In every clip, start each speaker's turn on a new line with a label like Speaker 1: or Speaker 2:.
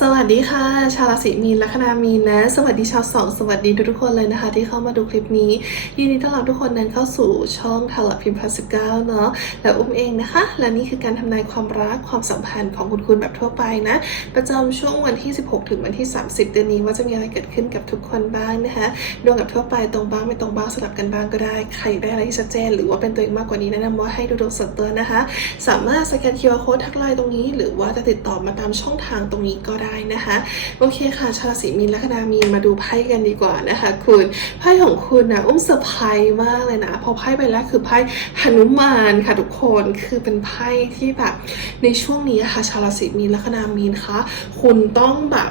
Speaker 1: สวัสดีค่ะ ชาวราศีมีนลัคนามีนนะ สวัสดีชาวสองสวัสดีทุกๆคนเลยนะคะ ที่เข้ามาดูคลิปนี้ ยินดีต้อนรับทุกคนนั้นเข้าสู่ช่องทาร์ลพิมพ์พัสเก้าเนาะและอุ้มเองนะคะ และนี่คือการทำนายความรักความสัมพันธ์ของคุณคุณแบบทั่วไปนะ ประจำช่วงวันที่ 16 ถึงวันที่ 30 เดือนนี้ว่าจะมีอะไรเกิดขึ้นกับทุกคนบ้างนะคะดวงกับทั่วไปตรงบ้างไม่ตรงบ้างสลับกันบ้างก็ได้ใครได้อะไรที่ชัดเจน หรือว่าเป็นตัวเองมากกว่านี้แนะนำว่าให้ดูดวงส่วนตัวนะคะ สามารถสแกน QR Code ทักไลน์ตรงนี้ หรือว่าจะติดต่อมาตามช่องทางตรงนี้ก็ได้นะคะโอเคค่ะชาวราศีมีนและคณามีนมาดูไพ่กันดีกว่านะคะ คุณไพ่ของคุณนะอุ้มเซอร์ไพรส์มากเลยนะพอไพ่ใบแรกคือไพ่หนุมานค่ะทุกคนคือเป็นไพ่ที่แบบในช่วงนี้ค่ะชาวราศีมีนและคณามีนคะคุณต้องแบบ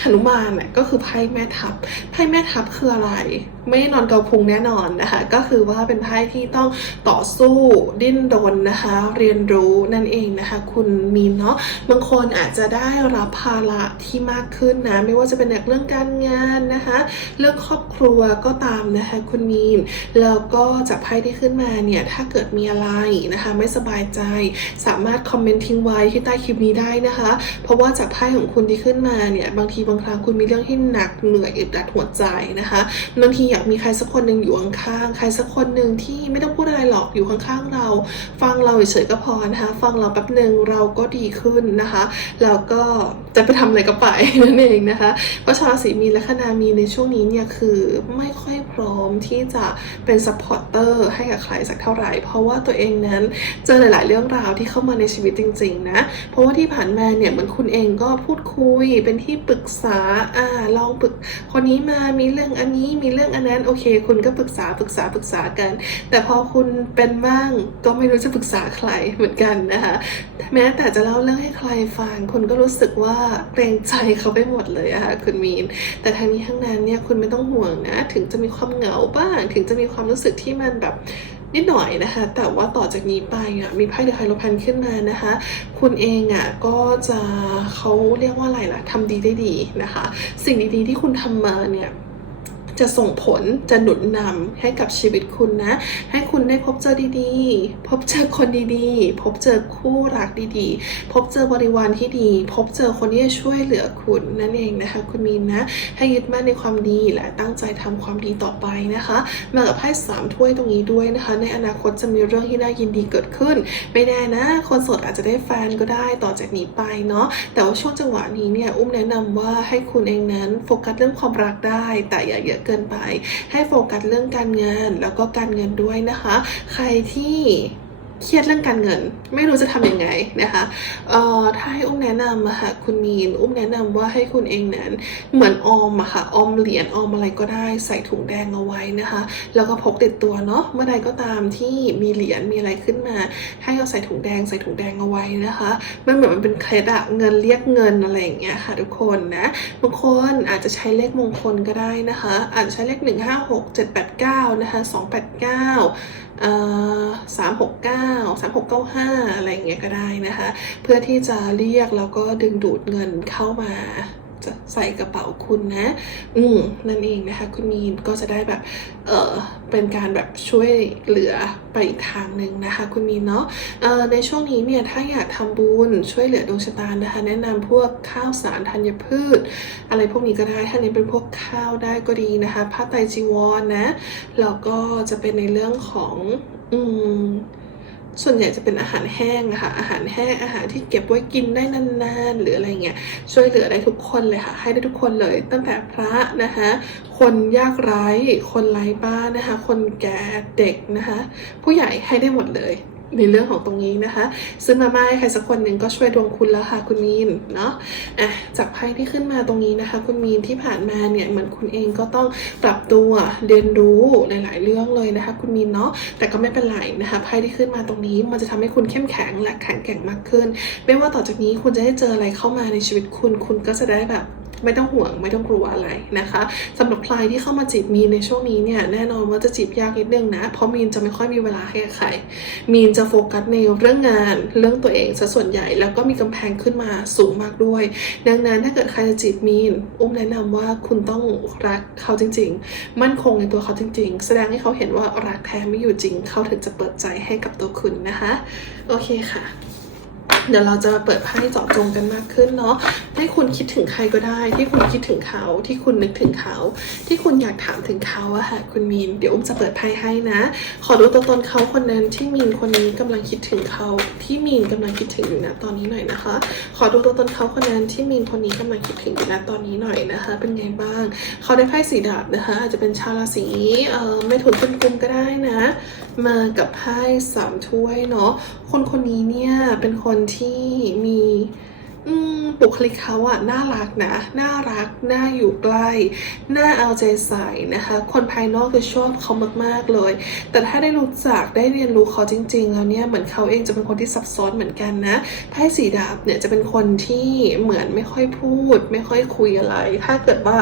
Speaker 1: หนุมานน่ะก็คือไพ่แม่ทัพ ไพ่แม่ทัพคืออะไร ไม่นอนเกาพุงแน่นอนนะคะ ก็คือว่าเป็นไพ่ที่ต้องต่อสู้ดิ้นรนนะคะ เรียนรู้นั่นเองนะคะ คุณมีนเนาะบางคนอาจจะได้รับภาระที่มากขึ้นนะ ไม่ว่าจะเป็นเรื่องการงานนะคะ เรื่องครอบครัวก็ตามนะคะ คุณมีนแล้วก็จากไพ่ที่ขึ้นมาเนี่ยถ้าเกิดมีอะไรนะคะ ไม่สบายใจ สามารถคอมเมนต์ทิ้งไว้ที่ใต้คลิปนี้ได้นะคะ เพราะว่าจากไพ่ของคุณที่ขึ้นมาเนี่ยบางทีบางครั้งคุณมีเรื่องที่หนักเหนื่อยอึดอัดหัวใจนะคะบางทีอยากมีใครสักคนหนึ่งอยู่ข้างๆใครสักคนหนึ่งที่ไม่ต้องพูดอะไรหรอกอยู่ข้างๆเรา ฟังเราเฉยๆก็พอนะคะ ฟังเราแป๊บหนึ่งเราก็ดีขึ้นนะคะ แล้วก็ จะไปทำอะไรก็ไปนั่นเองนะคะก็ชาวราศีมีนและคณามีในช่วงนี้เนี่ยคือไม่ค่อยพร้อมที่จะเป็นซัพพอร์ตเตอร์ให้กับใครสักเท่าไหร่ เพราะว่าตัวเองนั้นเจอหลาย ๆ เรื่องราวที่เข้ามาในชีวิตจริง ๆ นะ เพราะว่าที่ผ่านมาเนี่ยเหมือนคุณเองก็พูดคุยเป็นที่ปรึกษาอ่าลองปรึกคนนี้มามีเรื่องอันนี้มีเรื่องอันนั้นโอเค คุณก็ปรึกษาปรึกษาปรึกษากัน แต่พอคุณเป็นบ้างก็ไม่รู้จะปรึกษาใครเหมือนกันนะคะแม้แต่จะเล่าเรื่องให้ใครฟังคุณก็รู้สึกว่าเกรงใจเขาไปหมดเลยอะค่ะคุณมีน แต่ทางนี้ทั้งนั้นเนี่ยคุณไม่ต้องห่วงนะ ถึงจะมีความเหงาบ้าง ถึงจะมีความรู้สึกที่มันแบบนิดหน่อยนะคะ แต่ว่าต่อจากนี้ไปอะมีไพ่เดอะไฮโลพันขึ้นมานะคะ คุณเองอะก็จะเขาเรียกว่าอะไรล่ะทำดีได้ดีนะคะ สิ่งดีๆที่คุณทำมาเนี่ย จะส่งผลจะหนุนนำให้กับชีวิตคุณนะ ให้คุณได้พบเจอดีๆ พบเจอคนดีๆ พบเจอคู่รักดีๆ พบเจอบริวารที่ดี พบเจอคนที่จะช่วยเหลือคุณนั่นเองนะคะ คุณมีนนะ ให้ยึดมั่นในความดีและตั้งใจทำความดีต่อไปนะคะมากับไพ่สามถ้วยตรงนี้ด้วยนะคะ ในอนาคตจะมีเรื่องที่น่ายินดีเกิดขึ้น ไม่แน่นะ คนโสดอาจจะได้แฟนก็ได้ต่อจากนี้ไปเนาะแต่ว่าช่วงจังหวะนี้เนี่ยอุ้มแนะนำว่าให้คุณเองนั้นโฟกัสเรื่องความรักได้ แต่อย่าเยอะเกินไป ให้โฟกัสเรื่องการงานแล้วก็การเงินด้วยนะคะ ใครที่ เครียดเรื่องการเงิน ไม่รู้จะทำยังไงนะคะเอ่อถ้าให้อุ้มแนะนำอะค่ะคุณมีนอุ้มแนะนำว่าให้คุณเองนั้นเหมือนออมอะค่ะออมเหรียญออมอะไรก็ได้ใส่ถุงแดงเอาไว้นะคะ แล้วก็พกติดตัวเนาะเมื่อใดก็ตามที่มีเหรียญมีอะไรขึ้นมา ให้เอาใส่ถุงแดงใส่ถุงแดงเอาไว้นะคะมันเหมือนมันเป็นเคล็ดอะเงินเรียกเงินอะไรอย่างเงี้ยค่ะ ทุกคนนะบางคนอาจจะใช้เลขมงคลก็ได้นะคะ อาจจะใช้เลข1 5 6 7 8 9นะคะ289เอ่อ369 3695 อะไรอย่างเงี้ยก็ได้นะคะ เพื่อที่จะเรียกแล้วก็ดึงดูดเงินเข้ามาจะใส่กระเป๋าคุณนะ อืม นั่นเองนะคะ คุณมีนก็จะได้แบบ เออเป็นการแบบช่วยเหลือไปอีกทางหนึ่งนะคะ คุณมีนเนาะเอ่อในช่วงนี้เนี่ย ถ้าอยากทำบุญช่วยเหลือดวงชะตานะคะ แนะนำพวกข้าวสารธัญพืช อะไรพวกนี้ก็ได้ ถ้าเน้เป็นพวกข้าวได้ก็ดีนะคะ ผ้าไตรจีวรนะแล้วก็จะเป็นในเรื่องของ อืม ส่วนใหญ่จะเป็นอาหารแห้งนะค่ะอาหารแห้งอาหารที่เก็บไว้กินได้นานๆ หรืออะไรเงี้ยช่วยเหลือได้ทุกคนเลยค่ะ ให้ได้ทุกคนเลย ตั้งแต่พระนะคะคนยากไร้ คนไร้บ้านนะคะ คนแก่เด็กนะคะ ผู้ใหญ่ให้ได้หมดเลย ในเรื่องของตรงนี้นะคะซึ่งมาม่าให้ใครสักคนหนึ่งก็ช่วยดวงคุณแล้วค่ะคุณมีนเนาะอะจากไพ่ที่ขึ้นมาตรงนี้นะคะ คุณมีนที่ผ่านมาเนี่ยเหมือนคุณเองก็ต้องปรับตัวเรียนรู้หลาย ๆ เรื่องเลยนะคะ คุณมีนเนาะแต่ก็ไม่เป็นไรนะคะไพ่ที่ขึ้นมาตรงนี้มันจะทำให้คุณเข้มแข็งและแข็งแกร่งมากขึ้น ไม่ว่าต่อจากนี้คุณจะได้เจออะไรเข้ามาในชีวิตคุณ คุณก็จะได้แบบ ไม่ต้องห่วงไม่ต้องกลัวอะไรนะคะสำหรับใครที่เข้ามาจีบมีนในช่วงนี้เนี่ยแน่นอนว่าจะจีบยากนิดนึงนะ เพราะมีนจะไม่ค่อยมีเวลาให้ใคร มีนจะโฟกัสในเรื่องงานเรื่องตัวเองซะส่วนใหญ่แล้วก็มีกำแพงขึ้นมาสูงมากด้วย ดังนั้นถ้าเกิดใครจะจีบมีนอุ้มแนะนำว่าคุณต้องรักเขาจริง ๆ มั่นคงในตัวเขาจริง ๆ แสดงให้เขาเห็นว่ารักแท้ไม่อยู่จริง เขาถึงจะเปิดใจให้กับตัวคุณนะคะ โอเคค่ะ เดี๋ยวเราจะมาเปิดไพ่เจาะจงกันมากขึ้นเนาะให้คุณคิดถึงใครก็ได้ ที่คุณคิดถึงเขา ที่คุณนึกถึงเขา ที่คุณอยากถามถึงเขาอะค่ะคุณมีนเดี๋ยวอุ้มจะเปิดไพ่ให้นะ ขอดูตัวตนเขาคนนั้นที่มีนคนนี้กำลังคิดถึงเขา ที่มีนกำลังคิดถึงอยู่นะตอนนี้หน่อยนะคะ ขอดูตัวตนเขาคนนั้นที่มีนคนนี้กำลังคิดถึงอยู่นะตอนนี้หน่อยนะคะ เป็นไงบ้างเขาได้ไพ่สีดาบนะคะ อาจจะเป็นชาวราศีเอ่อไม่ถุนเป็นกุมก็ได้นะมากับไพ่สามถ้วยเนาะคนคนนี้เนี่ยเป็นคนที่มีบุคลิกเขาอะน่ารักนะ น่ารัก น่าอยู่ใกล้ น่าเอาใจใส่นะคะ คนภายนอกจะชอบเขามากๆเลย แต่ถ้าได้รู้จักได้เรียนรู้เขาจริง ๆ แล้วเนี่ยเหมือนเขาเองจะเป็นคนที่ซับซ้อนเหมือนกันนะไพ่สีดาบเนี่ยจะเป็นคนที่เหมือนไม่ค่อยพูด ไม่ค่อยคุยอะไร ถ้าเกิดว่า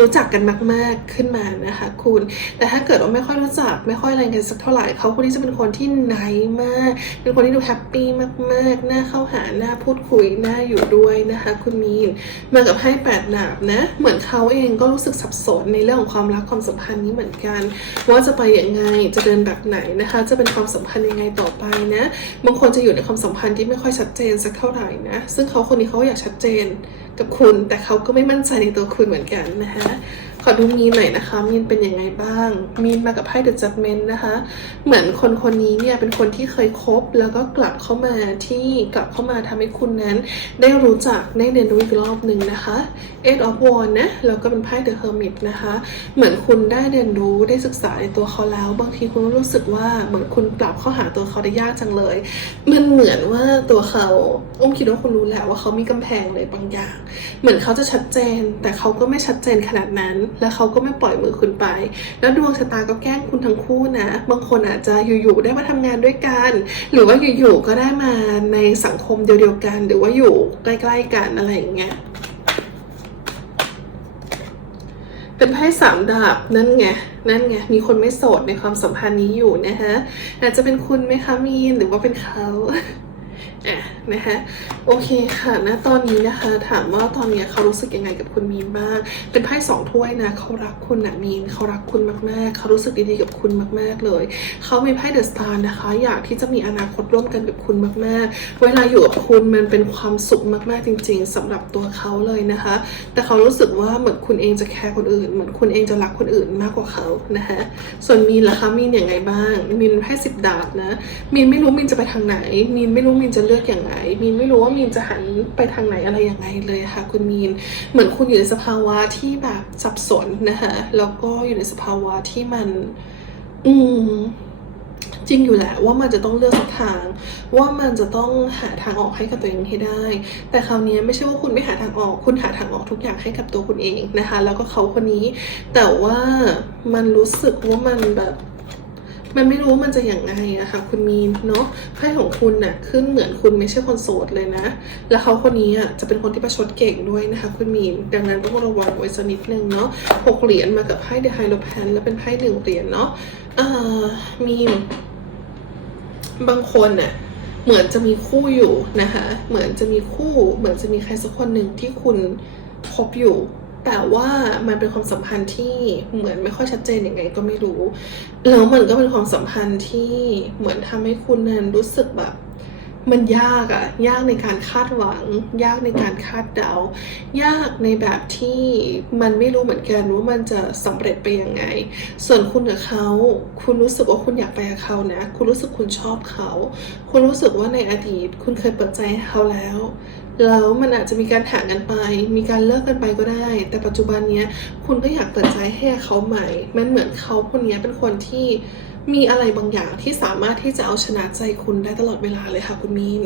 Speaker 1: รู้จักกันมาก ๆขึ้นมานะคะคุณ แต่ถ้าเกิดว่าไม่ค่อยรู้จักไม่ค่อยอะไรกันสักเท่าไหร่เขาคนนี้จะเป็นคนที่ไนมาก เป็นคนที่ดูแฮปปี้มากๆน่าเข้าหาน่าพูดคุยน่าอยู่ด้วยนะคะ คุณมีนมากับให้แปดหนาบนะ เหมือนเขาเองก็รู้สึกสับสนในเรื่องของความรักความสัมพันธ์นี้เหมือนกัน ว่าจะไปยังไงจะเดินแบบไหนนะคะ จะเป็นความสัมพันธ์ยังไงต่อไปนะ บางคนจะอยู่ในความสัมพันธ์ที่ไม่ค่อยชัดเจนสักเท่าไหร่นะ ซึ่งเขาคนนี้เขาอยากชัดเจน กับคุณ แต่เขาก็ไม่มั่นใจในตัวคุณเหมือนกันนะคะ ขอดูมีนหน่อยนะคะมีนเป็นยังไงบ้าง มีนมากับไพ่เดอะจัดเมนนะคะ เหมือนคนคนนี้เนี่ยเป็นคนที่เคยคบ แล้วก็กลับเข้ามาที่กลับเข้ามาทำให้คุณนั้น ได้รู้จักได้เรียนรู้อีกรอบหนึ่งนะคะ Eight of Wands นะแล้วก็เป็นไพ่ The Hermit นะคะ เหมือนคุณได้เรียนรู้ได้ศึกษาในตัวเขาแล้ว บางทีคุณก็รู้สึกว่าเหมือนคุณกลับเข้าหาตัวเขาได้ยากจังเลย มันเหมือนว่าตัวเขาอุ้มคิดว่าคุณรู้แหละว่าเขามีกำแพงเลยบางอย่าง เหมือนเขาจะชัดเจน แต่เขาก็ไม่ชัดเจนขนาดนั้นและเขาก็ไม่ปล่อยมือคุณไป แล้วดวงชะตาก็แกล้งคุณทั้งคู่นะ บางคนอาจจะอยู่ๆได้มาทำงานด้วยกัน หรือว่าอยู่ๆก็ได้มาในสังคมเดียวๆกัน หรือว่าอยู่ใกล้ๆกันอะไรอย่างเงี้ยเป็นไพ่สามดาบนั่นไงนั่นไงมีคนไม่โสดในความสัมพันธ์นี้อยู่นะฮะอาจจะเป็นคุณไหมคะมีนหรือว่าเป็นเขา อะนะคะโอเคค่ะณตอนนี้นะคะ ถามว่าตอนนี้เขารู้สึกยังไงกับคุณมีนบ้าง เป็นไพ่สองถ้วยนะเขารักคุณนะมีนเขารักคุณมากๆ เขารู้สึกดีๆกับคุณมากๆเลย เขามีไพ่เดอะสตาร์นะคะ อยากที่จะมีอนาคตร่วมกันกับคุณมากๆ เวลาอยู่กับคุณมันเป็นความสุขมากๆจริง ๆสำหรับตัวเขาเลยนะคะ แต่เขารู้สึกว่าเหมือนคุณเองจะแคร์คนอื่น เหมือนคุณเองจะรักคนอื่นมากกว่าเขานะคะส่วนมีนล่ะคะมีนอย่างไงบ้าง มีนไพ่สิบดาบนะมีนไม่รู้มีนจะไปทางไหน มีนไม่รู้มีนจะลือกอย่างไรมีนไม่รู้ว่ามีนจะหันไปทางไหนอะไรยังไงเลยค่ะ คุณมีนเหมือนคุณอยู่ในสภาวะที่แบบสับสนนะคะแล้วก็อยู่ในสภาวะที่มัน อืมจริงอยู่แหละว่ามันจะต้องเลือกสักทาง ว่ามันจะต้องหาทางออกให้กับตัวเองให้ได้ แต่คราวนี้ไม่ใช่ว่าคุณไม่หาทางออก คุณหาทางออกทุกอย่างให้กับตัวคุณเองนะคะ แล้วก็เขาคนนี้ แต่ว่ามันรู้สึกว่ามันแบบ มันไม่รู้ว่ามันจะอย่างไงอะค่ะคุณมีนเนาะไพ่ของคุณน่ะขึ้นเหมือนคุณไม่ใช่คนโสดเลยนะ แล้วเขาคนนี้อะจะเป็นคนที่ประชดเก่งด้วยนะคะ คุณมีนดังนั้นต้องระวังไว้สักนิดนึงเนาะหกเหรียญมากับไพ่เดอะไฮโลแพนแล้วเป็นไพ่หนึ่งเหรียญเนาะอ่ามีนบางคนน่ะเหมือนจะมีคู่อยู่นะคะ เหมือนจะมีคู่ เหมือนจะมีใครสักคนหนึ่งที่คุณคบอยู่ แต่ว่ามันเป็นความสัมพันธ์ที่เหมือนไม่ค่อยชัดเจนยังไงก็ไม่รู้ แล้วมันก็เป็นความสัมพันธ์ที่เหมือนทำให้คุณนั้นรู้สึกแบบ มันยากอะยากในการคาดหวัง ยากในการคาดเดา ยากในแบบที่มันไม่รู้เหมือนกันว่ามันจะสำเร็จไปยังไง ส่วนคุณกับเขา คุณรู้สึกว่าคุณอยากไปกับเขานะ คุณรู้สึกคุณชอบเขา คุณรู้สึกว่าในอดีต คุณเคยเปิดใจให้เขาแล้วแล้วมันอาจจะมีการห่างกันไป มีการเลิกกันไปก็ได้ แต่ปัจจุบันเนี้ยคุณก็อยากเปิดใจให้เขาใหม่ มันเหมือนเขาคนนี้เป็นคนที่ มีอะไรบางอย่างที่สามารถที่จะเอาชนะใจคุณได้ตลอดเวลาเลยค่ะคุณมีน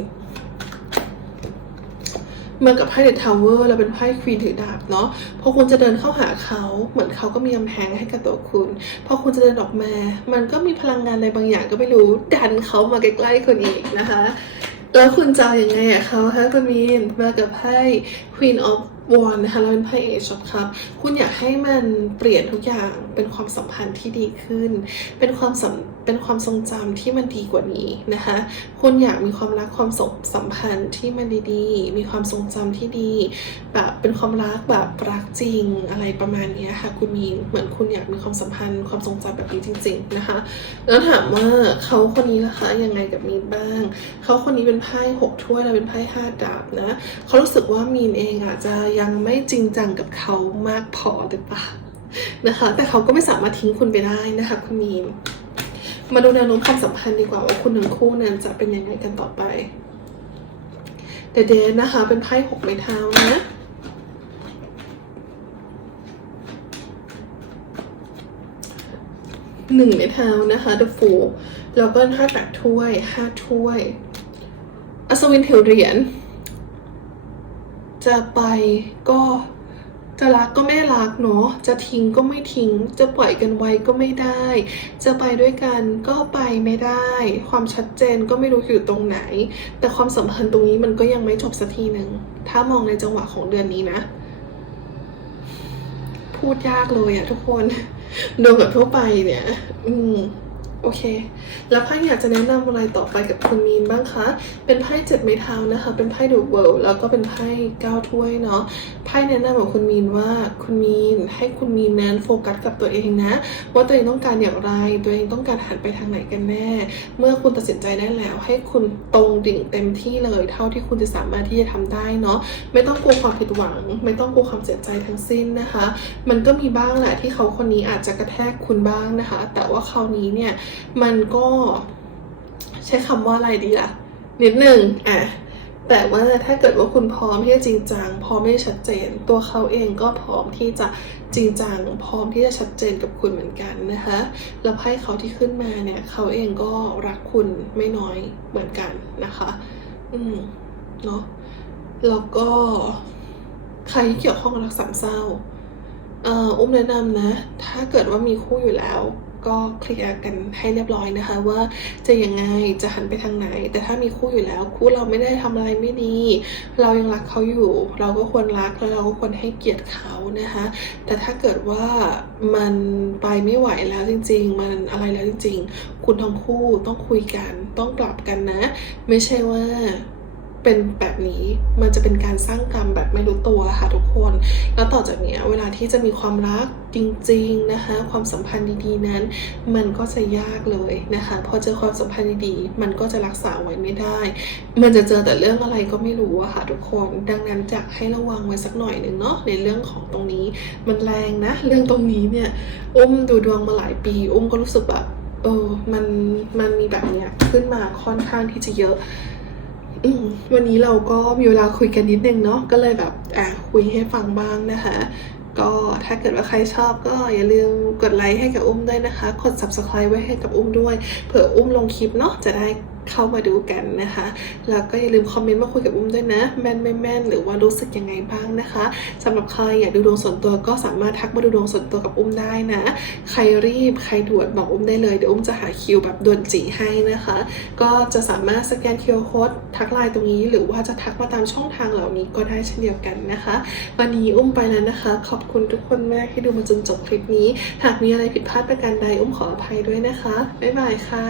Speaker 1: เหมือนกับไพ่เดอะทาวเวอร์เราเป็นไพ่ควีนถือดาบเนาะพอคุณจะเดินเข้าหาเขา เหมือนเขาก็มีกำแพงให้กับตัวคุณพอคุณจะเดินออกมา มันก็มีพลังงานอะไรบางอย่างก็ไม่รู้ดันเขามาใกล้ๆคุณอีกนะคะ แล้วคุณจะอย่างไงอะเขาคะคุณมีนเมากับไพ่ Queen of วอนนะคะเราเป็นไพ่เอชครับคุณอยากให้มันเปลี่ยนทุกอย่างเป็นความสัมพันธ์ที่ดีขึ้น เป็นความสัมเป็นความทรงจำที่มันดีกว่านี้นะคะ คุณอยากมีความรักความสสัมพันธ์ที่มันดีๆ มีความทรงจำที่ดี แบบเป็นความรักแบบรักจริงอะไรประมาณนี้ค่ะ คุณมีเหมือนคุณอยากมีความสัมพันธ์ความทรงจำแบบนี้จริง ๆนะคะ แล้วถามว่าเขาคนนี้ล่ะคะยังไงกับมีนบ้าง เขาคนนี้เป็นไพ่หกถ้วยและเป็นไพ่ห้าดาบนะเขารู้สึกว่ามีนเองอาจจะยังไม่จริงจังกับเขามากพอหรือเปล่านะคะ แต่เขาก็ไม่สามารถทิ้งคุณไปได้นะคะคุณมีนมาดูแนวโน้มความสัมพันธ์ดีกว่าว่าคุณทั้งคู่นั้นจะเป็นยังไงกันต่อไปเดเดนนะคะ เป็นไพ่หกไม้เท้านะหนึ่งไม้เท้านะคะ The Fool แล้วก็ห้าแปดถ้วยห้าถ้วยอัศวินถือเหรียญ จะไปก็จะรักก็ไม่รักเนาะ จะทิ้งก็ไม่ทิ้ง จะปล่อยกันไว้ก็ไม่ได้ จะไปด้วยกันก็ไปไม่ได้ ความชัดเจนก็ไม่รู้อยู่ตรงไหน แต่ความสัมพันธ์ตรงนี้มันก็ยังไม่จบสักทีหนึ่ง ถ้ามองในจังหวะของเดือนนี้นะ พูดยากเลยอะทุกคน โดยแบบทั่วไปเนี่ย อืม โอเค แล้วไพ่อยากจะแนะนำอะไรต่อไปกับคุณมีนบ้างคะ เป็นไพ่เจ็ดไม้เท้านะคะ เป็นไพ่ดูเวิลด์แล้วก็เป็นไพ่เก้าถ้วยเนาะ ไพ่แนะนำของคุณมีนว่าคุณมีนให้คุณมีนนั้นโฟกัสกับตัวเองนะ ว่าตัวเองต้องการอย่างไร ตัวเองต้องการหันไปทางไหนกันแน่ เมื่อคุณตัดสินใจได้แล้ว ให้คุณตรงดิ่งเต็มที่เลย เท่าที่คุณจะสามารถที่จะทำได้เนาะ ไม่ต้องกลัวความผิดหวัง ไม่ต้องกลัวความเสียใจทั้งสิ้นนะคะ มันก็มีบ้างแหละที่เขาคนนี้อาจจะกระแทกคุณบ้างนะคะ แต่ว่าคราวนี้เนี่ยมันก็ใช้คำว่าอะไรดีล่ะ นิดหนึ่งอะแต่ว่าถ้าเกิดว่าคุณพร้อมที่จะจริงจังพร้อมที่จะชัดเจน ตัวเขาเองก็พร้อมที่จะจริงจังพร้อมที่จะชัดเจนกับคุณเหมือนกันนะคะแล้วไพ่เขาที่ขึ้นมาเนี่ยเขาเองก็รักคุณไม่น้อยเหมือนกันนะคะ อืมเนาะแล้วก็ใครที่เกี่ยวข้องกับรักสามเศร้าเอ่ออุ้มแนะนำนะ ถ้าเกิดว่ามีคู่อยู่แล้ว ก็เคลียร์กันให้เรียบร้อยนะคะ ว่าจะยังไงจะหันไปทางไหน แต่ถ้ามีคู่อยู่แล้ว คู่เราไม่ได้ทำอะไรไม่ดี เรายังรักเขาอยู่ เราก็ควรรักแล้วเราก็ควรให้เกียรติเขานะคะ แต่ถ้าเกิดว่ามันไปไม่ไหวแล้วจริง ๆ มันอะไรแล้วจริง ๆ คุณทั้งคู่ต้องคุยกันต้องปรับกันนะ ไม่ใช่ว่า เป็นแบบนี้มันจะเป็นการสร้างกรรมแบบไม่รู้ตัวค่ะทุกคน แล้วต่อจากนี้เวลาที่จะมีความรักจริงๆนะคะ ความสัมพันธ์ดีๆนั้น มันก็จะยากเลยนะคะ พอเจอความสัมพันธ์ดีๆมันก็จะรักษาไว้ไม่ได้ มันจะเจอแต่เรื่องอะไรก็ไม่รู้อะค่ะทุกคน ดังนั้นจะให้ระวังไว้สักหน่อยหนึ่งเนาะในเรื่องของตรงนี้ มันแรงนะ เรื่องตรงนี้เนี่ยอุ้มดูดวงมาหลายปี อุ้มก็รู้สึกแบบเออมันมันมีแบบเนี้ยขึ้นมาค่อนข้างที่จะเยอะ วันนี้เราก็มีเวลาคุยกันนิดนึงเนาะก็เลยแบบอะคุยให้ฟังบ้างนะคะก็ถ้าเกิดว่าใครชอบก็อย่าลืมกดไลค์ให้กับอุ้มด้วยนะคะ กด subscribe ไว้ให้กับอุ้มด้วย เผื่ออุ้มลงคลิปเนาะจะได้ เข้ามาดูกันนะคะ แล้วก็อย่าลืมคอมเมนต์มาคุยกับอุ้มด้วยนะ แม่นไม่แม่นหรือว่ารู้สึกยังไงบ้างนะคะสำหรับใครอยากดูดวงส่วนตัวก็สามารถทักมาดูดวงส่วนตัวกับอุ้มได้นะ ใครรีบใครด่วนบอกอุ้มได้เลยเดี๋ยวอุ้มจะหาคิวแบบด่วนจีให้นะคะ ก็จะสามารถสแกน QR Code ทักไลน์ตรงนี้ หรือว่าจะทักมาตามช่องทางเหล่านี้ก็ได้เช่นเดียวกันนะคะ วันนี้อุ้มไปแล้วนะคะ ขอบคุณทุกคนมากที่ดูมาจนจบคลิปนี้ หากมีอะไรผิดพลาดประการใดอุ้มขออภัยด้วยนะคะ บ๊ายบายค่ะ